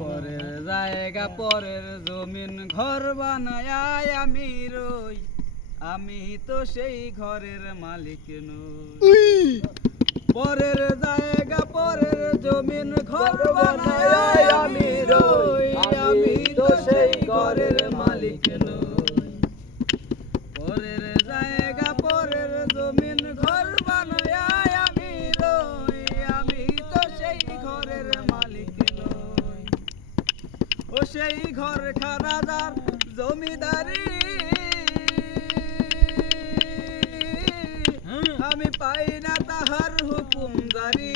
পরের জায়গা পরের জমিন ঘর বানায় আমি রই, আমি তো সেই ঘরের মালিক নই। পরের জায়গা পরের জমিন ঘর বানায় আমি রই, আমি তো সেই ঘরের মালিক নই। পরের জায়গা পরের জমিন ঘর বানায় আমি রই, আমি তো সেই ঘরের মালিক নই। ও সেই ঘর খানাদার জমিদারি আমি পাই না তাহার হুকুম জারি।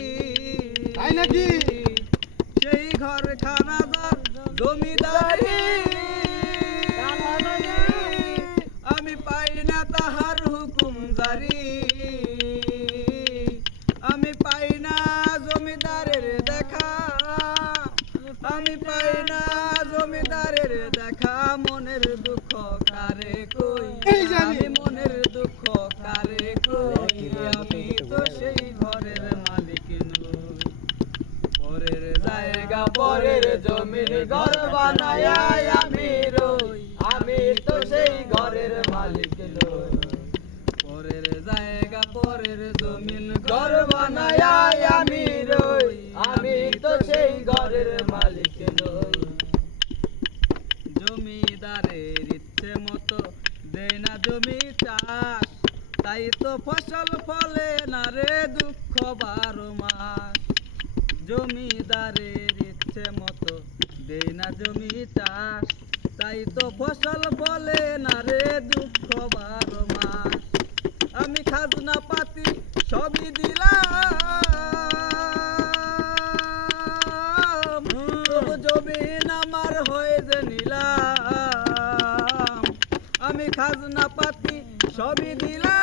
তাই নাকি? সেই ঘর খানাদার জমিদারি আমি পাই না তাহার হুকুম জারি। আমি পাই না জমিদারের দেখা, আমি পাই না জমিদারের দেখা। মনের দুঃখ কারে কই, আমি মনের দুঃখ কারে কই, আমি তো সেই ঘরের মালিক নই। পরের জায়গা পরের জমির ঘর বানায় আমি রই, আমি তো সেই ঘরের মালিক নই। পরের জায়গা পরের জমিন ঘর বানায় আমি রই, আমি তো সেই ঘরের মালিক নই। জমিদারের ইচ্ছে মতো দেয় না জমি চাষ, তাই তো ফসল ফলে না রে দুঃখ 12 মাস। জমিদারের ইচ্ছে মতো দেয় না জমি চাষ, তাই তো ফসল ফলে না রে দুঃখ 12 মাস। আমি খাজনা পাতি সবই দিলাম, তবু জমিন আমার হয়ে যে নিলাম। আমি খাজনা পাতি সবই দিলাম,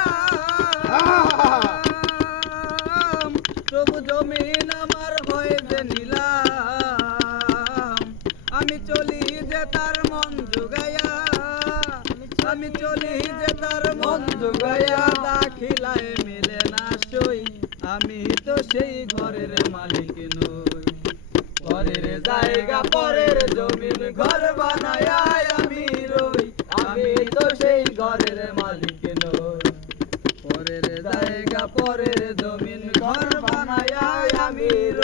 তবু জমিন আমার হয়ে যে নিলাম। আমি চলি যে তার মন জুগাইয়া, আমি চলি যে তার মন জুগাইয়া, দাখিলায় মিলে না সই, আমি তো সেই ঘরের মালিক নই। পরের জায়গা পরের জমিন ঘর বানায় আমি রই, আমি তো সেই ঘরের মালিক নই। পরের জায়গা পরের জমিন ঘর বানায় আমি রই।